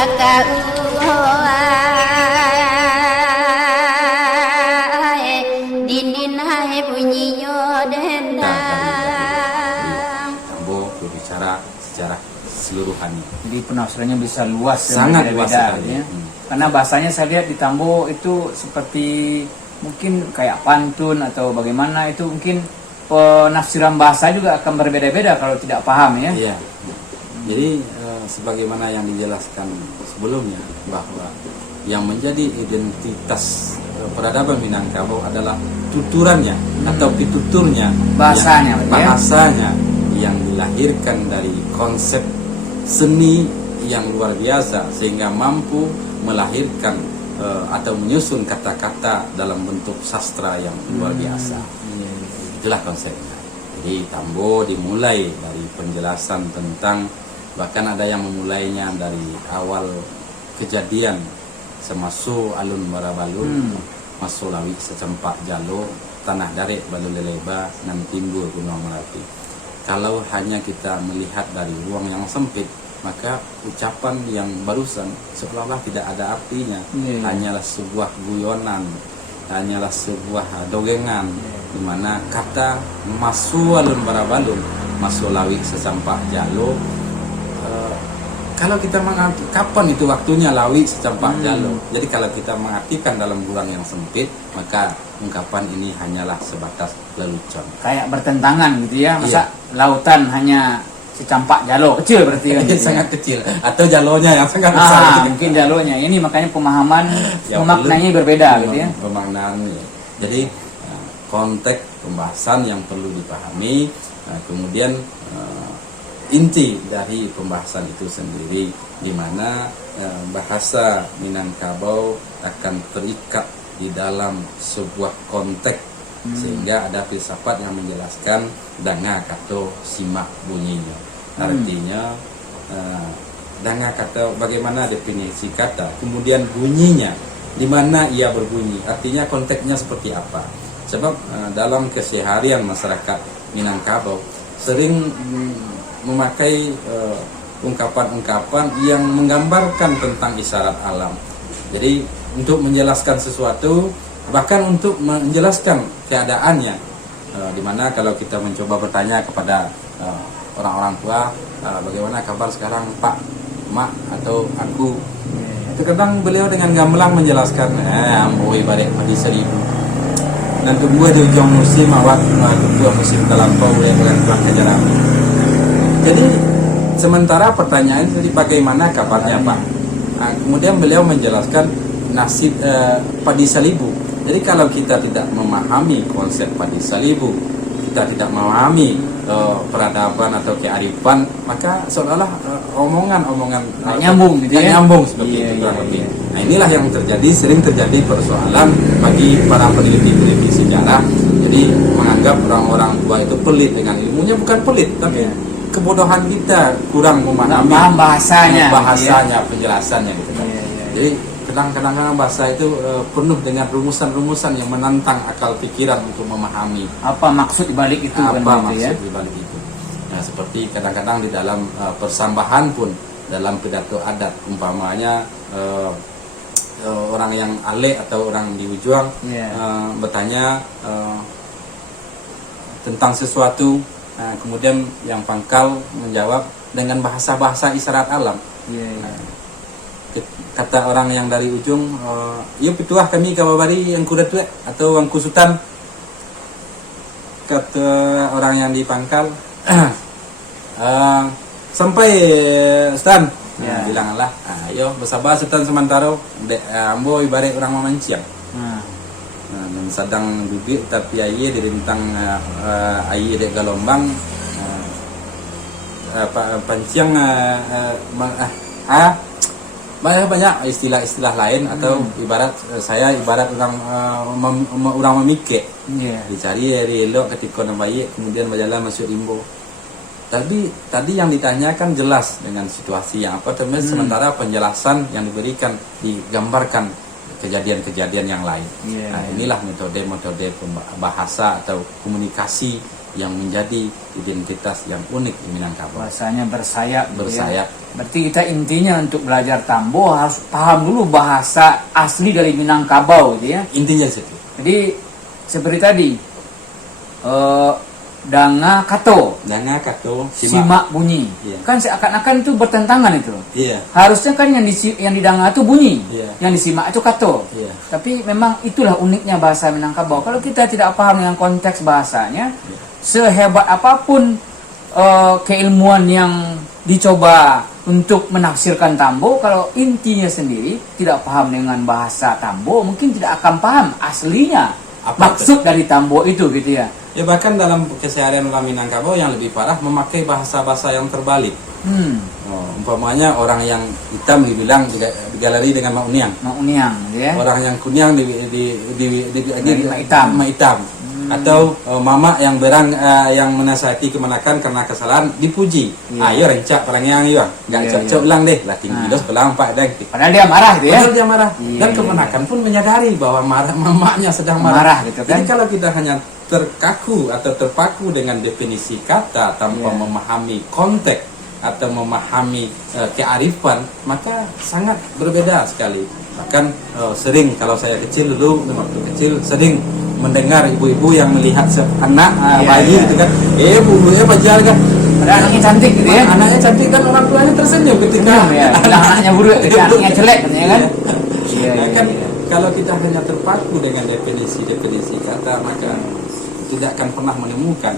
Tambo berbicara secara keseluruhan. Jadi penafsirannya bisa luas, sangat luas sekali. Ya. Karena bahasanya saya lihat di Tambo itu seperti mungkin kayak pantun atau bagaimana, itu mungkin penafsiran bahasa juga akan berbeda-beda kalau tidak paham ya. Iya. Jadi sebagaimana yang dijelaskan sebelumnya bahwa yang menjadi identitas peradaban Minangkabau adalah tuturannya atau pituturnya, bahasanya yang dilahirkan dari konsep seni yang luar biasa sehingga mampu melahirkan atau menyusun kata-kata dalam bentuk sastra yang luar biasa. Itulah konsepnya. Jadi Tambo dimulai dari penjelasan tentang, bahkan ada yang memulainya dari awal kejadian semasu alun barabalun, masu lawi secempak jalo, tanah darek balun leleba, nan timbul gunung Merapi. Kalau hanya kita melihat dari ruang yang sempit, maka ucapan yang barusan seolah-olah tidak ada artinya, hanyalah sebuah guyonan, hanyalah sebuah dogengan, di mana kata masu alun barabalun, masu lawi secempak jalo, kalau kita mengerti kapan itu waktunya lawi secampak jalo. Jadi kalau kita mengartikan dalam ruang yang sempit, maka ungkapan ini hanyalah sebatas lelucon. Kayak bertentangan gitu ya. Masa lautan hanya secampak jalo, kecil berarti kan? Sangat kecil. Atau jalonya yang sangat besar. Mungkin jalonya. Ini makanya pemahaman memaknainya berbeda gitu ya. Pemaknaannya. Jadi konteks pembahasan yang perlu dipahami. Kemudian inti dari pembahasan itu sendiri, di mana bahasa Minangkabau akan terikat di dalam sebuah konteks, sehingga ada filsafat yang menjelaskan danga kato simak bunyinya. Artinya danga kato, bagaimana definisi kata, kemudian bunyinya, di mana ia berbunyi, artinya konteksnya seperti apa. Sebab dalam keseharian masyarakat Minangkabau sering memakai ungkapan-ungkapan yang menggambarkan tentang isyarat alam. Jadi untuk menjelaskan sesuatu, bahkan untuk menjelaskan keadaannya, dimana kalau kita mencoba bertanya kepada orang-orang tua, bagaimana kabar sekarang Pak, Mak, atau aku, itu kadang beliau dengan gamblang menjelaskan, amboi balik padi seribu, dan tunggu di ujung musim awak tunggu musim terlampau boleh bergantung ke jarak. Jadi sementara pertanyaan tadi bagaimana kabarnya Pak, kemudian beliau menjelaskan nasib padi salibu. Jadi kalau kita tidak memahami konsep padi salibu, kita tidak memahami peradaban atau kearifan, maka seolah-olah omongan-omongan nyambung gitu ya? Nyambung seperti itu kurang lebih. Nah inilah yang terjadi, sering terjadi persoalan bagi para peneliti sejarah. Jadi menganggap orang-orang tua itu pelit dengan ilmunya, bukan pelit, tapi kebodohan kita kurang memahami bahasanya, penjelasannya gitu kan. Jadi kadang-kadang bahasa itu penuh dengan rumusan-rumusan yang menantang akal pikiran untuk memahami apa maksud dibalik itu, dibalik itu. Nah, seperti kadang-kadang di dalam persambahan pun, dalam pidato adat, umpamanya orang yang alek atau orang di Ujuang bertanya tentang sesuatu. Nah, kemudian yang pangkal menjawab dengan bahasa-bahasa isyarat alam. Kata orang yang dari ujung, iya pituah kami kababari yang kuda tuek atau yang kusutan. Kata orang yang di pangkal, sampai Stan, bilanglah, ayo bersabar Stan sementara, ambo ibarat orang memancing. Dan sedang duduk tapi air dirintang air di gelombang pancing banyak istilah-istilah lain atau ibarat orang memikir dicari dari elok ketika baik kemudian berjalan masuk limbo. Tapi tadi yang ditanyakan jelas dengan situasi yang apa, sementara penjelasan yang diberikan digambarkan kejadian-kejadian yang lain. Nah, inilah metode bahasa atau komunikasi yang menjadi identitas yang unik di Minangkabau. Bahasanya bersayap. gitu ya. Bersayap. Berarti kita intinya untuk belajar Tambo harus paham dulu bahasa asli dari Minangkabau, gitu ya. Intinya situ. Jadi seperti tadi, danga kato, Danga kato simak bunyi, Iya. kan seakan-akan itu bertentangan itu. Iya. Harusnya kan yang di danga itu bunyi, Iya. yang disimak itu kato. Iya. Tapi memang itulah uniknya bahasa Minangkabau. Kalau kita tidak paham dengan konteks bahasanya, sehebat apapun keilmuan yang dicoba untuk menafsirkan Tambo, kalau intinya sendiri tidak paham dengan bahasa Tambo, mungkin tidak akan paham aslinya Apa maksud dari Tambo itu, gitu ya. Ya bahkan dalam keseharian orang Minangkabau yang lebih parah memakai bahasa-bahasa yang terbalik. Umpamanya orang yang hitam dibilang di galeri dengan mak uniang. Mak uniang, gitu ya. Orang yang kunyang Dari mak hitam. mak hitam. Atau mama yang berang yang menasihati kemenakan karena kesalahan dipuji. Iya. Ayo rencak orang yang iya. Enggak Iya, cocok iya. ulang deh. Lah tinggi dos pelang pak deng. Padahal dia marah, gitu ya. Padahal dia marah. Iya, Dan iya, kemenakan pun menyadari bahwa mamanya sedang Marah, marah. gitu kan. Jadi kalau kita hanya terkaku atau terpaku dengan definisi kata tanpa Iya. memahami konteks atau memahami kearifan, maka sangat berbeda sekali. Bahkan sering kalau saya kecil dulu, waktu kecil sering mendengar ibu-ibu yang melihat anak Iya, bayi iya. gitu kan, bu pajar kan. Padahal anaknya cantik, gitu ya. Anaknya cantik dan orang tuanya tersenyum ketika Ya, bilang anaknya buruk, ketika anaknya jelek, katanya kan. Iya, Nah, iya, kan iya. kalau kita hanya terpaku dengan definisi-definisi kata, maka tidak akan pernah menemukan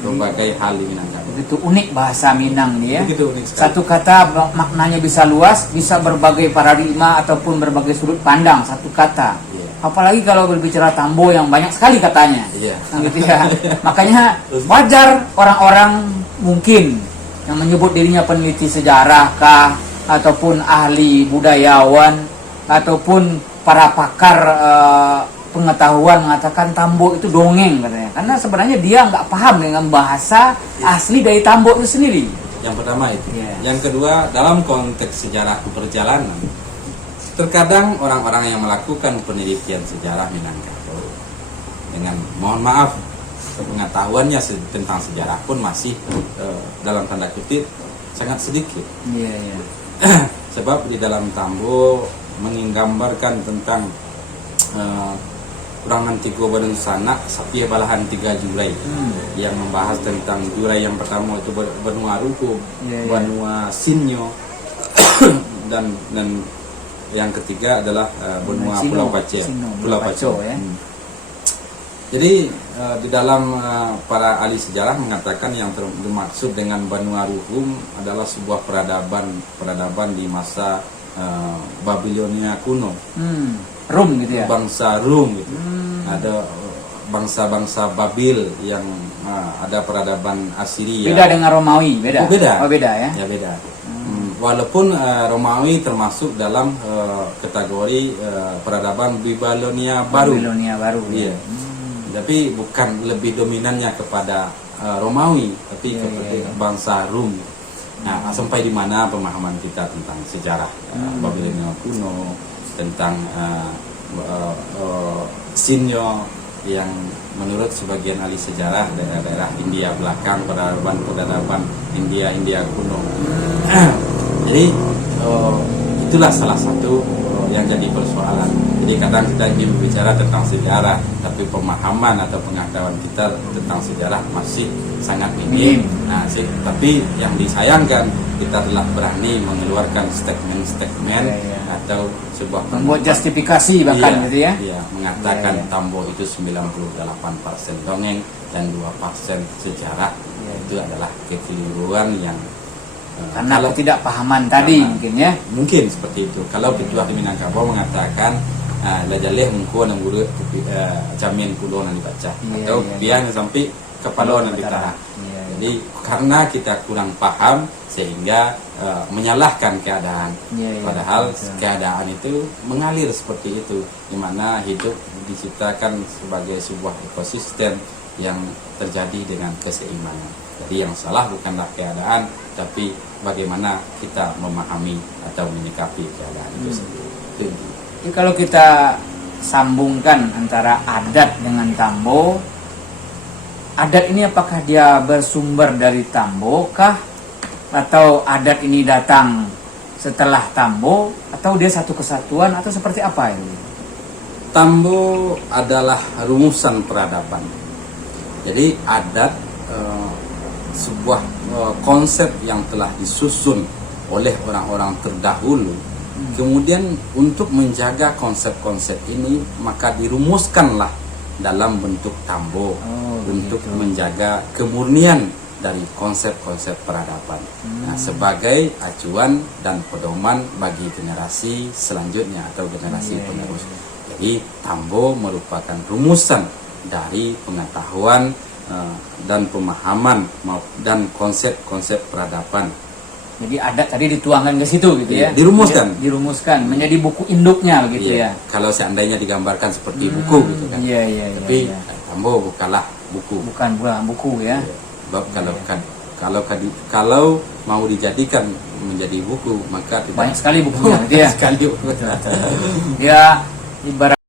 berbagai hal di Minangkabau. Begitu unik bahasa Minang nih ya. Begitu unik sekali. Satu kata maknanya bisa luas, bisa berbagai paradigma ataupun berbagai sudut pandang satu kata. Iya. Apalagi kalau berbicara Tambo yang banyak sekali katanya. Iya. Nah, gitu ya. Makanya wajar orang-orang mungkin yang menyebut dirinya peneliti sejarah kah, ataupun ahli budayawan, ataupun para pakar pengetahuan mengatakan Tambo itu dongeng katanya. Karena sebenarnya dia nggak paham dengan bahasa asli dari Tambo itu sendiri. Yang pertama itu. Iya. Yang kedua, dalam konteks sejarah perjalanan, terkadang orang-orang yang melakukan penelitian sejarah Minangkabau dengan mohon maaf pengetahuannya tentang sejarah pun masih dalam tanda kutip sangat sedikit. Iya, iya. Sebab di dalam Tambo menggambarkan tentang Kurangan Tigo Badung Sanak Sapi Balahan 3 Julai yang membahas tentang Julai yang pertama itu benua Ruku, Iya, iya. benua Sinyo dan yang ketiga adalah benua Sino. Pulau Pace. Sino, Pulau Pace. Paco, ya. Jadi di dalam para ahli sejarah mengatakan yang dimaksud dengan benua Ruhum adalah sebuah peradaban di masa Babilonia kuno. Rum gitu ya. Bangsa Rum gitu. Ada bangsa-bangsa Babil yang ada peradaban Assyria. Beda dengan Romawi, beda. Oh, beda. Oh, beda ya. Ya beda. Walaupun Romawi termasuk dalam kategori peradaban Babilonia baru. Babilonia baru. Iya. Ya. Tapi bukan lebih dominannya kepada Romawi, tapi Iya, kepada iya, iya. bangsa Rum. Nah, sampai di mana pemahaman kita tentang sejarah Babilonia kuno, tentang Sinyo yang menurut sebagian ahli sejarah daerah-daerah India belakang, peradaban India kuno. Jadi itulah salah satu yang jadi persoalan. Jadi kadang kita ingin berbicara tentang sejarah, tapi pemahaman atau pengetahuan kita tentang sejarah masih sangat minim. Nah, tapi yang disayangkan kita telah berani mengeluarkan statement-statement atau sebuah Membuat justifikasi bahkan gitu ya. Iya, mengatakan Iya, iya. Tambo itu 98% dongeng dan 2% sejarah. Iya, Itu adalah kekeliruan yang Karena kalau- ketidakpahaman tadi mungkin ya. mungkin seperti itu. Kalau pejuang di Minangkabau mengatakan lajaleh mungko nang guru camin kulo nang dibaca Iya, atau iya. biar sampai kepala nang ditara. Iya, iya. Jadi karena kita kurang paham sehingga menyalahkan keadaan. Iya, iya, Padahal betul. keadaan itu mengalir seperti itu, di mana hidup diciptakan sebagai sebuah ekosistem yang terjadi dengan keseimbangan. Jadi yang salah bukanlah keadaan, tapi bagaimana kita memahami atau menyikapi keadaan itu sendiri. Itu intinya. Jadi kalau kita sambungkan antara adat dengan Tambo, adat ini apakah dia bersumber dari Tambo kah? Atau adat ini datang setelah Tambo? Atau dia satu kesatuan? Atau seperti apa itu? Tambo adalah rumusan peradaban. Jadi adat sebuah konsep yang telah disusun oleh orang-orang terdahulu. Kemudian untuk menjaga konsep-konsep ini maka dirumuskanlah dalam bentuk Tambo untuk menjaga kemurnian dari konsep-konsep peradaban. Nah, sebagai acuan dan pedoman bagi generasi selanjutnya atau generasi penerus. Jadi Tambo merupakan rumusan dari pengetahuan dan pemahaman dan konsep-konsep peradaban. Jadi adat tadi dituangkan ke situ gitu ya. Dirumuskan. Dirumuskan menjadi buku induknya begitu ya. Kalau seandainya digambarkan seperti buku gitu kan. Tapi Tambo bukanlah buku. Bukan buku ya. Sebab kalau mau dijadikan menjadi buku maka banyak sekali bukunya gitu ya. sekali. Ya ibarat